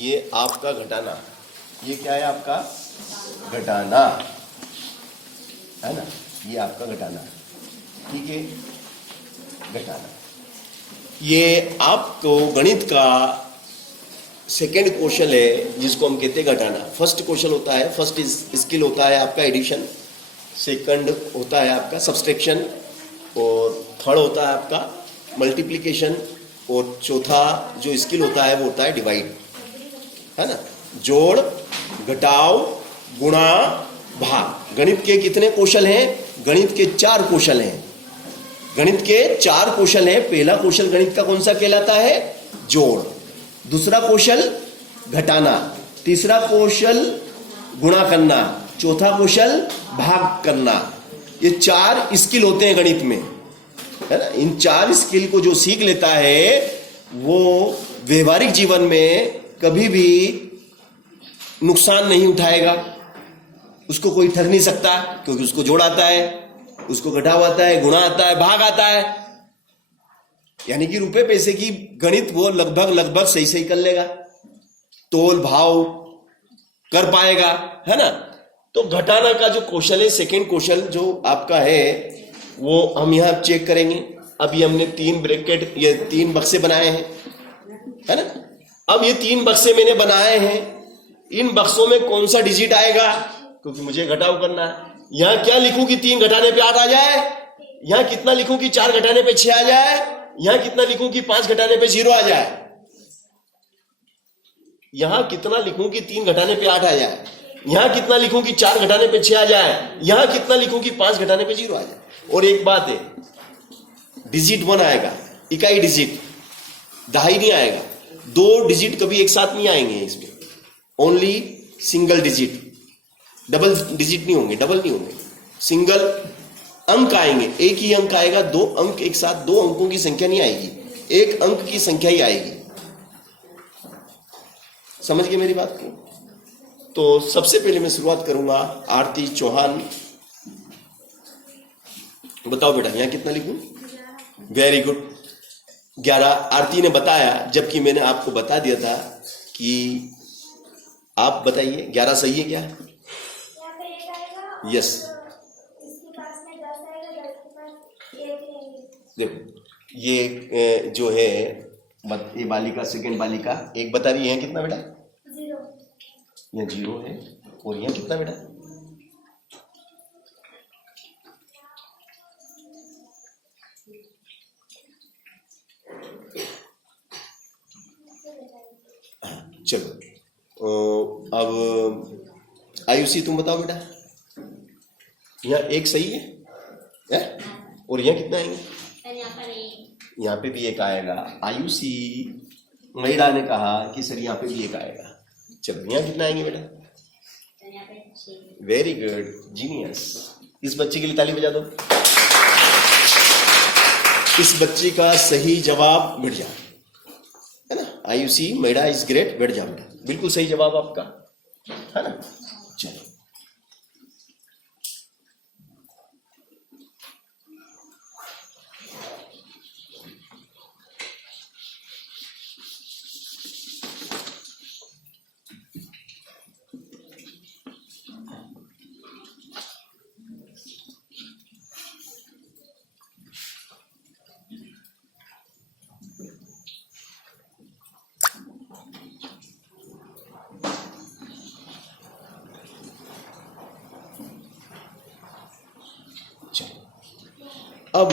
ये आपका घटाना, ये क्या है आपका घटाना, है ना, ये आपका घटाना, ठीक है, घटाना। ये आपको गणित का सेकेंड क्वेश्चन है जिसको हम कहते हैं घटाना। फर्स्ट क्वेश्चन होता है, फर्स्ट स्किल होता है आपका एडिशन, सेकंड होता है आपका सब्सट्रैक्शन, और थर्ड होता है आपका मल्टीप्लिकेशन, और चौथा जो स्किल होता है वो होता है डिवाइड, है ना। जोड़, घटाव, गुणा, भाग। गणित के कितने कौशल हैं? गणित के 4 कौशल हैं। गणित के 4 कौशल हैं। पहला कौशल गणित का कौन सा कहलाता है? जोड़। दूसरा कौशल घटाना, तीसरा कौशल गुणा करना, चौथा कौशल भाग करना। ये 4 स्किल होते हैं गणित में, है ना। इन 4 स्किल को जो सीख लेता है वो व्यवहारिक जीवन में कभी भी नुकसान नहीं उठाएगा। उसको कोई ठग नहीं सकता, क्योंकि उसको जोड़ आता है, उसको घटाव आता है, गुणा आता है, भाग आता है। यानी कि रुपए पैसे की गणित वो लगभग सही कर लेगा, तोल भाव कर पाएगा, है ना। तो घटाना का जो कौशल है, सेकंड कौशल जो आपका है, वो हम यहां चेक करेंगे। अभी हमने 3 ब्रैकेट, ये 3 बक्से बनाए हैं, है ना। अब ये 3 बक्से मैंने बनाए हैं, इन बक्सों में कौन सा डिजिट आएगा, क्योंकि मुझे घटाव करना है। यहां क्या लिखूं कि 3 घटाने पे 8 आ जाए, यहां कितना लिखूं कि 4 घटाने पे 6 आ जाए, यहां कितना लिखूं कि 5 घटाने पे 0 आ जाए, यहां कितना लिखूं कि 3 घटाने पे 8 आ जाए, यहां कितना लिखूं कि 4 घटाने पे 6 आ जाए, यहां कितना लिखूं कि 5 घटाने पे 0 आ जाए। और एक बात है, डिजिट 1 आएगा, इकाई डिजिट, दहाई नहीं आएगा। 2 डिजिट कभी एक साथ नहीं आएंगे इसमें, only single digit, double digit नहीं होंगे, डबल नहीं होंगे, सिंगल अंक आएंगे। एक ही अंक आएगा, 2 अंक एक साथ, 2 अंकों की संख्या नहीं आएगी, एक अंक की संख्या ही आएगी। समझ गए मेरी बात को? तो सबसे पहले मैं शुरुआत करूंगा आरती चौहान। बताओ बेटा, यहां कितना लिखूं? वेरी गुड, 11 आरती ने बताया, जबकि मैंने आपको बता दिया था कि आप बताइए 11 सही है क्या? यस। देखो ये जो है ये बालिका, सेकंड बालिका, एक बता रही है कितना बेटा? 0। यह 0 है, और यह कितना बेटा? चलो अब आयुषी तुम बताओ बेटा, यहाँ 1 सही है? और यहाँ कितना आएंगे? यहाँ पे भी 1 आएगा। आयुषी, महिला ने कहा कि सर यहाँ पे भी 1 आएगा। चलो यहाँ कितना आएंगे बेटा? Very good, genius. इस बच्चे के लिए ताली बजा दो। इस बच्चे का सही जवाब बैठ जा, है ना। आयुषी, महिला इज ग्रेट, बैठ जा बेटा, बिल्कुल सही जवाब आपका, है ना। चलो अब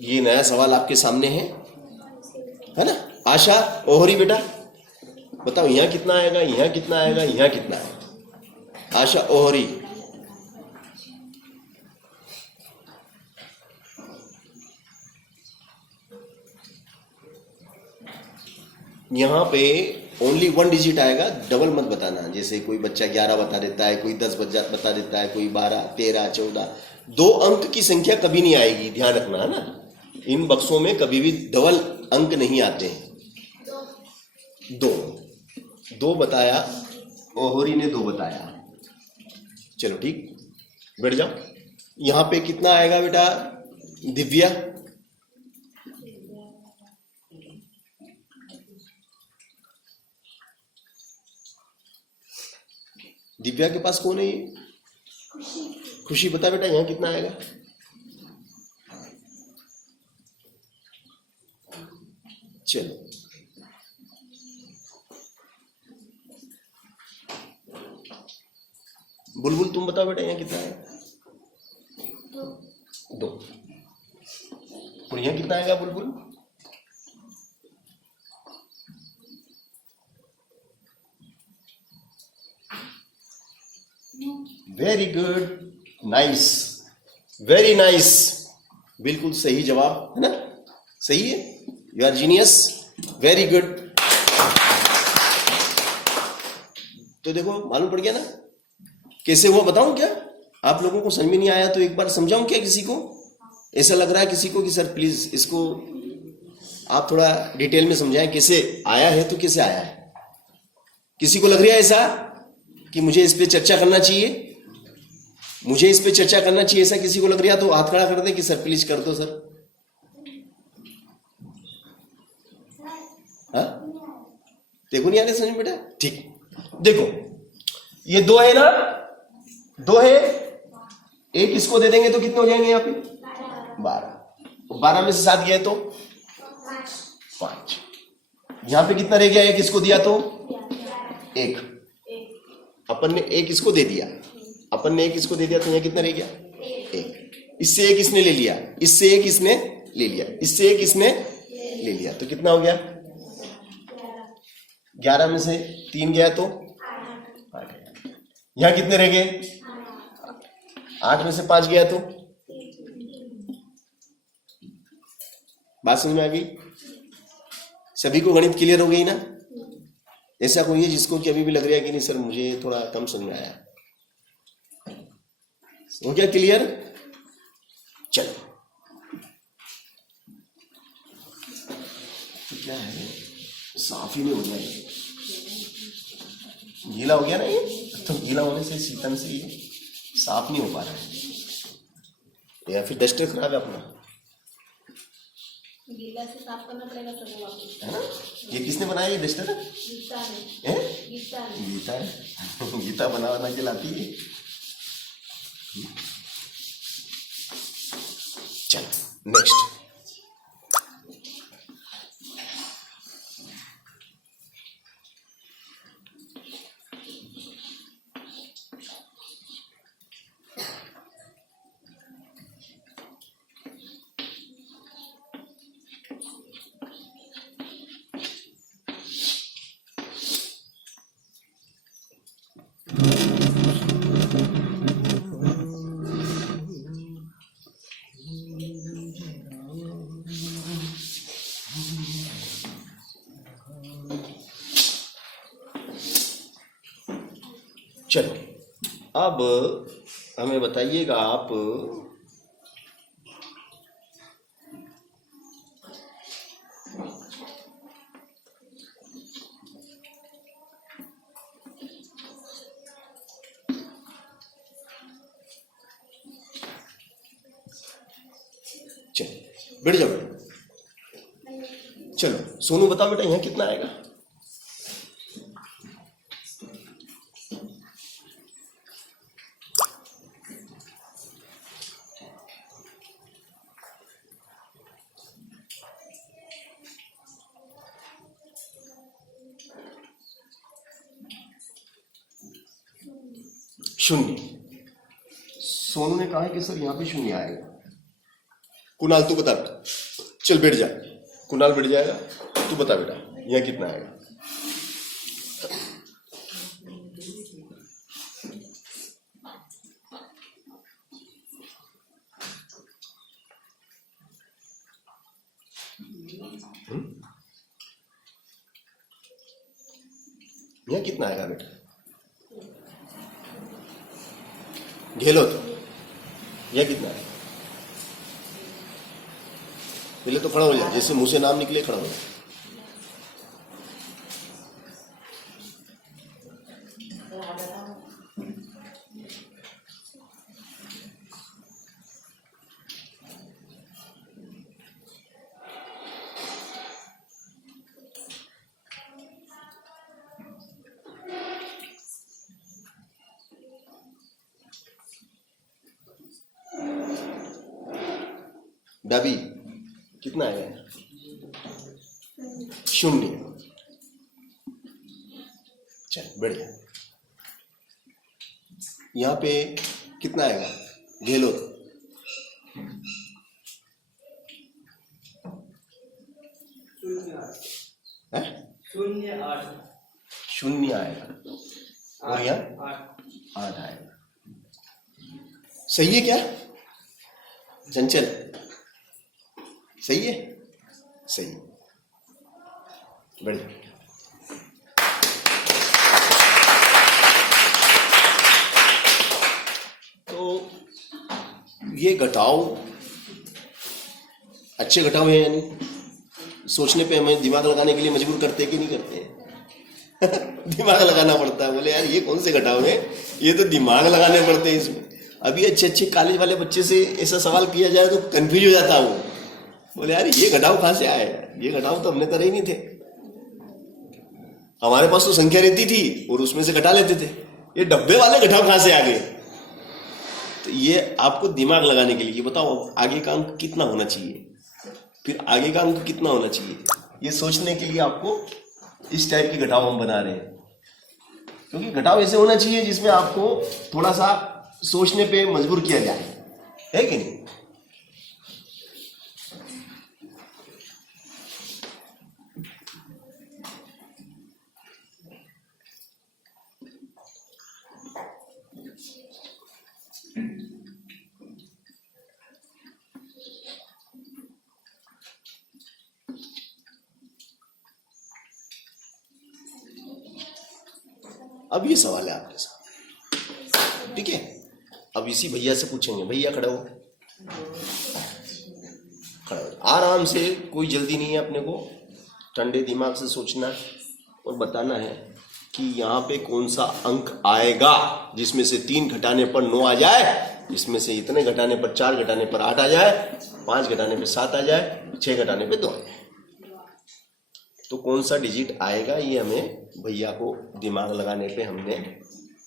ये नया सवाल आपके सामने है ना। आशा ओहरी बेटा बताओ, यहां कितना आएगा, यहां कितना आएगा, यहां कितना आएगा? आशा ओहरी, यहां पे ओनली 1 डिजिट आएगा, डबल मत बताना। जैसे कोई बच्चा 11 बता देता है, कोई 10 बता देता है, कोई 12, 13, 14, 2 अंक की संख्या कभी नहीं आएगी, ध्यान रखना, है ना। इन बक्सों में कभी भी डबल अंक नहीं आते हैं। 2 बताया, ओहरी ने 2 बताया। चलो ठीक, बैठ जाओ। यहां पे कितना आएगा बेटा? दिव्या दिव्या के पास कौन है ये? खुशी, बता बेटा यहाँ कितना आएगा? चलो बुलबुल तुम बताओ बेटा यहाँ कितना आएगा? 2। और यहाँ कितना आएगा Bulbul? Very good, nice, very nice, बिल्कुल सही जवाब है ना? सही है, you are genius, very good. तो देखो मालूम पड़ गया ना कैसे हुआ? बताऊं क्या? आप लोगों को समझ में नहीं आया तो एक बार समझाऊं क्या? किसी को ऐसा लग रहा है किसी को कि सर प्लीज इसको आप थोड़ा डिटेल में समझाएं कैसे आया है, तो कैसे आया है? किसी को लग रहा है ऐसा कि मुझे इस पे चर्चा करना चाहिए, मुझे इस पे चर्चा करना चाहिए, ऐसा किसी को लग रहा है तो हाथ खड़ा कर दे कि सर प्लीज कर दो सर। हाँ देखो नहीं आने समझ बेटा? ठीक, देखो ये 2 है ना, 2 है, एक इसको दे देंगे तो कितने हो जाएंगे यहाँ पे? 12। 12 में से 7 गए तो 5। यहाँ पे कितना रह गया? एक इसको दिया तो 1, अपन ने 1 इसको दे दिया, अपन ने 1 इसको दे दिया तो यहाँ कितना रह गया? 1। इससे 1 इसने ले लिया, इससे 1 इसने ले लिया, इससे 1 इसने ले लिया, तो कितना हो गया? 11 में से 3 गया तो 8। यहाँ कितने रह गए? 8 में से 5 गया तो? बात समझ में आ गई? सभी को गणित क्लियर हो गई ना? ऐसा कोई है जिसको कि अभी भी लग रहा है कि नहीं सर मुझे थोड़ा कम समझ में आया? हो गया क्लियर? चलो तो क्या है, साफ ही नहीं हो गया, गीला हो गया ना ये, तो गीला होने से शीतन से ये साफ नहीं हो पा रहा है, या फिर डस्टर खराब है अपना, गीला से साफ करना पड़ेगा सब वापस, है ना? ये किसने बनाया ये डस्टर? गीता ने। गीता है गीता बना के लाती है। चलो नेक्स्ट, चलो अब हमें बताइएगा आप, चलो बैठ जाओ बेटा। चलो सोनू बताओ बेटा यहाँ कितना आएगा? शून्य। सोनू ने कहा है कि सर यहाँ पे शून्य आएगा। कुणाल तू बता बेटा, चल बैठ जा, कुणाल बैठ जाएगा, तू बता बेटा यहाँ कितना आएगा? यहाँ कितना आएगा बेटा? घेलो तो यह कितना है? पहले तो खड़ा हो जाए, जैसे मुंह से नाम निकले खड़ा हो जाए। भाभी कितना आएगा? 0। चल बढ़िया। यहाँ पे कितना आएगा? घेलो तो। है? 0 आएगा और यहाँ 8 आएगा। सही है क्या चंचल? सही है, सही, बढ़िया। तो ये घटाव अच्छे घटाव है, यानी सोचने पे हमें दिमाग लगाने के लिए मजबूर करते हैं कि नहीं करते हैं? दिमाग लगाना पड़ता है। बोले यार ये कौन से घटाव है, ये तो दिमाग लगाने पड़ते हैं इसमें। अभी अच्छे अच्छे कॉलेज वाले बच्चे से ऐसा सवाल किया जाए तो कंफ्यूज हो जाता हूँ। बोले यार ये घटाव कहाँ से आए? ये घटाव तो हमने करे ही नहीं थे। हमारे पास तो संख्या रहती थी और उसमें से घटा लेते थे। ये डब्बे वाले घटाव कहाँ से आ गए? तो ये आपको दिमाग लगाने के लिए बताओ अब आगे का अंक कितना होना चाहिए, फिर आगे का अंक कितना होना चाहिए, ये सोचने के लिए आपको इस टाइप के घटाव हम बना रहे हैं। क्योंकि घटाव ऐसे होना चाहिए जिसमें आपको थोड़ा सा सोचने पे मजबूर किया जाए, है कि नहीं? अब ये सवाल है आपके साथ, ठीक है? अब इसी भैया से पूछेंगे। भैया खड़े हो, खड़े हो, आराम से, कोई जल्दी नहीं है अपने को, ठंडे दिमाग से सोचना और बताना है कि यहाँ पे कौन सा अंक आएगा जिसमें से 3 घटाने पर 9 आ जाए, इसमें से इतने घटाने पर 4 घटाने पर 8 आ जाए, 5 घटाने पर 7 आ जाए, 6 घटाने पर 2 आ जाए। तो कौन सा डिजिट आएगा ये हमें भैया को दिमाग लगाने पे हमने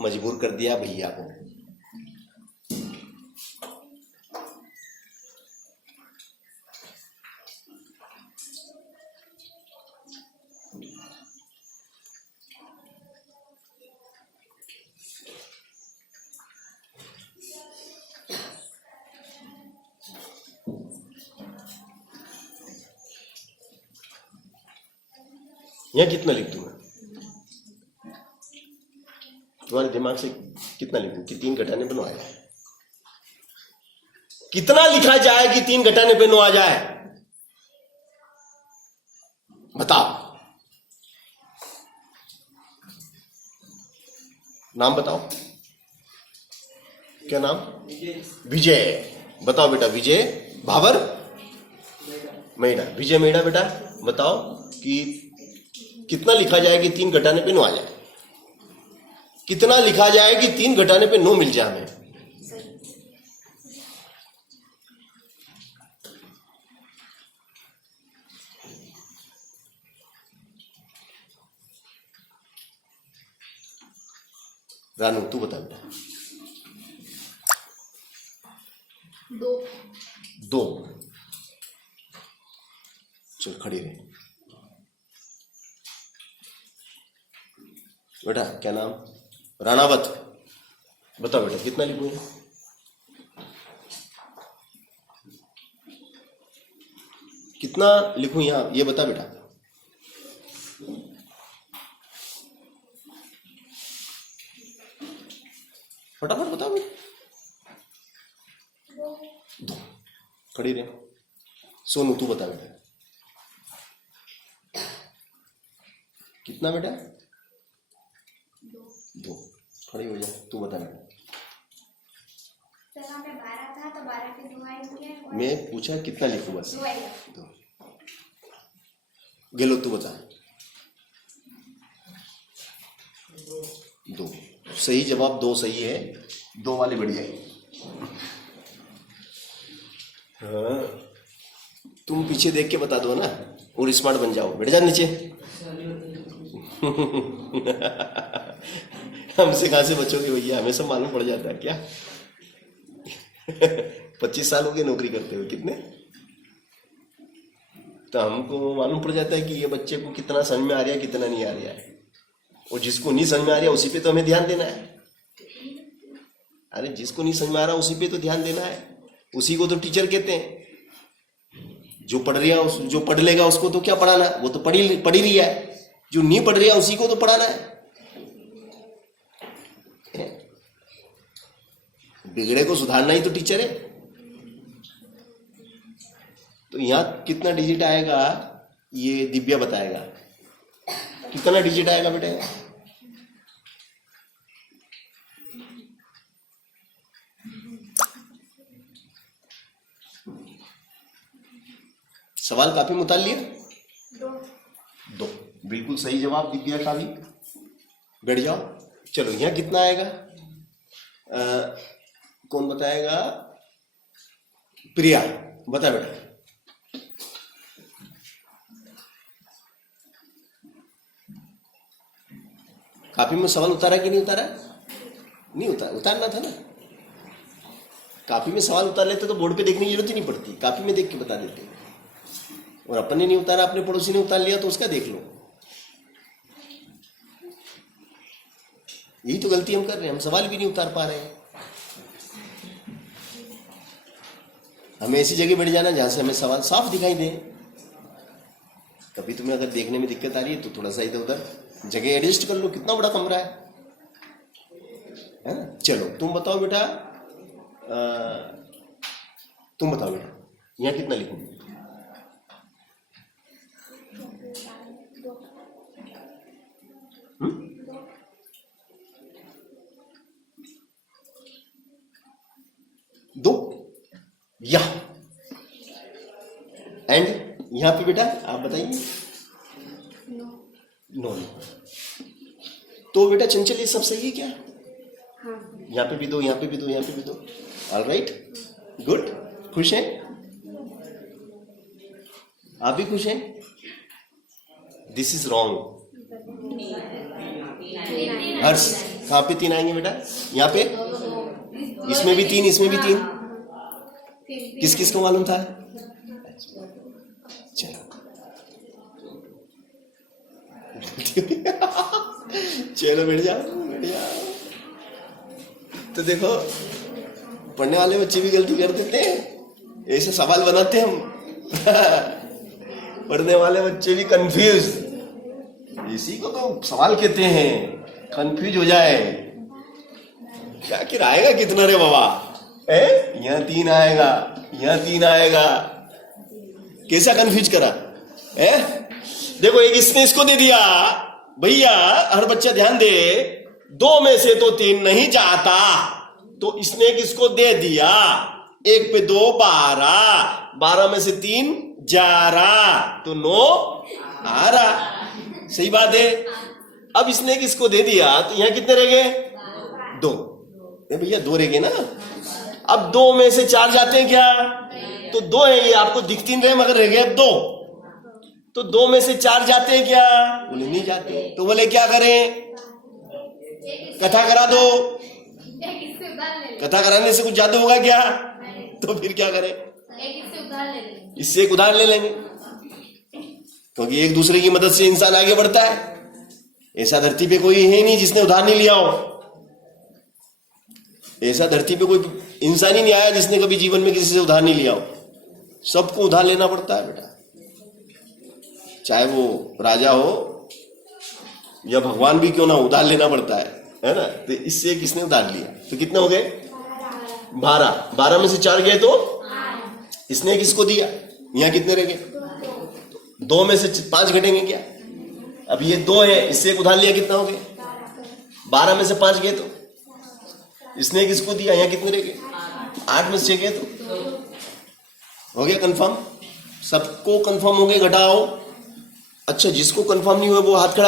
मजबूर कर दिया भैया को। यहाँ कितना लिख दूंगा? तुम्हारे दिमाग से कितना लिखूं कि 3 घटाने पे 9 आ जाए? कितना लिखा जाए कि 3 घटाने पे 9 आ जाए? बताओ, नाम बताओ। क्या नाम? विजय। बताओ बेटा, विजय भावर मेड़ा, विजय मेड़ा। बेटा बताओ कि कितना लिखा जाए कि 3 घटाने पे 9 आ जाए? कितना लिखा जाए कि 3 घटाने पे 9 मिल जाए हमें? रानू तू बता बेटा। 2। चल खड़ी रहे बेटा। क्या नाम? राणावत। बताओ बेटा कितना लिखूं? कितना लिखूं यहां, ये बता बेटा। फटाफट बताओ बेटा। 2। खड़ी रहे। सोनू तू बता बेटा कितना बेटा? 2। खड़ी हो जा, तू बता बेटा। पे 12 था तो 12 के 2 आए होंगे। मैं पूछा कितना लिखूं बस? 2। गेलो तू बता। 2 सही जवाब। 2 सही है। 2 वाली बढ़िया है। हाँ तुम पीछे देख के बता दो ना और स्मार्ट बन जाओ। बैठ जा नीचे। हमसे कहाँ से बचोगे भैया, हमें सब मालूम पड़ जाता है क्या? 25 साल हो गए नौकरी करते हुए। कितने? तो हमको मालूम पड़ जाता है कि ये बच्चे को कितना समझ में आ रहा है कितना नहीं आ रहा है। और जिसको नहीं समझ में आ रहा है उसी पे तो हमें ध्यान देना है। अरे जिसको नहीं समझ में आ रहा उसी पे तो ध्यान देना है, उसी को तो टीचर कहते हैं। जो पढ़ रहा है जो पढ़ लेगा उसको तो क्या पढ़ाना, वो तो पढ़ ही रही है। जो नहीं पढ़ रहा उसी को तो पढ़ाना है। बिगड़े को सुधारना ही तो टीचर है। तो यहाँ कितना डिजिट आएगा ये दिव्या बताएगा। कितना डिजिट आएगा बेटे? सवाल काफी में उतार लिया? दो। बिल्कुल सही जवाब दिव्या का भी। बैठ जाओ। चलो यहाँ कितना आएगा? कौन बताएगा? प्रिया बता बेटा। काफी में सवाल उतारा कि नहीं उतारा? नहीं उतारना था ना। काफी में सवाल उतार लेते तो बोर्ड पे देखने की जरूरत ही नहीं पड़ती, काफी में देख के बता देते। और अपने नहीं उतारा, अपने पड़ोसी ने उतार लिया तो उसका देख लो। यही तो गलती हम कर रहे हैं, हम सवाल भी नहीं उतार पा रहे हैं। हमें ऐसी जगह बैठ जाना जहां से हमें सवाल साफ दिखाई दे। कभी तुम्हें अगर देखने में दिक्कत आ रही है तो थोड़ा सा इधर उधर जगह एडजस्ट कर लो। कितना बड़ा कमरा है ना? चलो तुम बताओ बेटा। तुम बताओ बेटा यहाँ कितना लिखूं? दो। या एंड यहां पे बेटा आप बताइए। नो। तो बेटा चंचल ये सब सही है क्या? हाँ। यहाँ पे भी दो, यहाँ पे भी दो, यहाँ पे भी दो। All right, good. खुश हैं? आप भी खुश हैं? This is wrong. हर्ष कहाँ पे तीन आएंगे बेटा? यहाँ पे, इसमें भी तीन, इसमें भी तीन। किस किस को मालूम था? चलो चलो बैठ जाओ, बैठ जाओ। तो देखो पढ़ने वाले बच्चे भी गलती कर देते हैं, ऐसे सवाल बनाते हम पढ़ने वाले बच्चे भी कंफ्यूज। इसी को तो सवाल कहते हैं, कंफ्यूज हो जाए। क्या आएगा कितना रे बाबा? यहाँ तीन आएगा, यहाँ तीन आएगा। कैसा कंफ्यूज करा है? देखो एक इसने इसको दे दिया। भैया हर बच्चा ध्यान दे, दो में से तो तीन नहीं जाता, तो इसने किसको दे दिया? एक पे दो 12, 12 में से तीन जा रहा, तो 9 आ रहा। सही बात है। अब इसने किसको दे दिया तो यहां कितने रह गए? 2। भैया 2 रह गए ना। अब 2 में से 4 जाते हैं क्या? तो 2 है, ये आपको दिखती नहीं रहे मगर रह गए अब 2। तो 2 में से 4 जाते हैं क्या? बोले नहीं जाते। तो बोले क्या करें? कथा करा दो। कथा कराने से कुछ जादू होगा क्या? तो फिर क्या करें? इससे एक उधार ले लेंगे, क्योंकि एक दूसरे की मदद से इंसान आगे बढ़ता है। ऐसा धरती पे कोई है नहीं जिसने उधार नहीं लिया हो। ऐसा धरती पे कोई इंसान ही नहीं आया जिसने कभी जीवन में किसी से उधार नहीं लिया हो। सबको उधार लेना पड़ता है बेटा, चाहे वो राजा हो या भगवान भी क्यों ना, उधार लेना पड़ता है ना। तो इससे किसने उधार लिया? तो कितने हो गए? 12। 12 में से 4 गए तो इसने किसको दिया? यहाँ कितने रह गए? 2 में से 5 घटेंगे क्या? अब ये 2 है, इससे एक उधार लिया, कितना हो गए? 12 में से 5 गए तो इसने किसको दिया? यहाँ कितने रह गए? 8 में से 6 गए तो हो गया कंफर्म। सबको कंफर्म हो गए? घटाओ। अच्छा जिसको कंफर्म नहीं हुआ वो हाथ खड़ा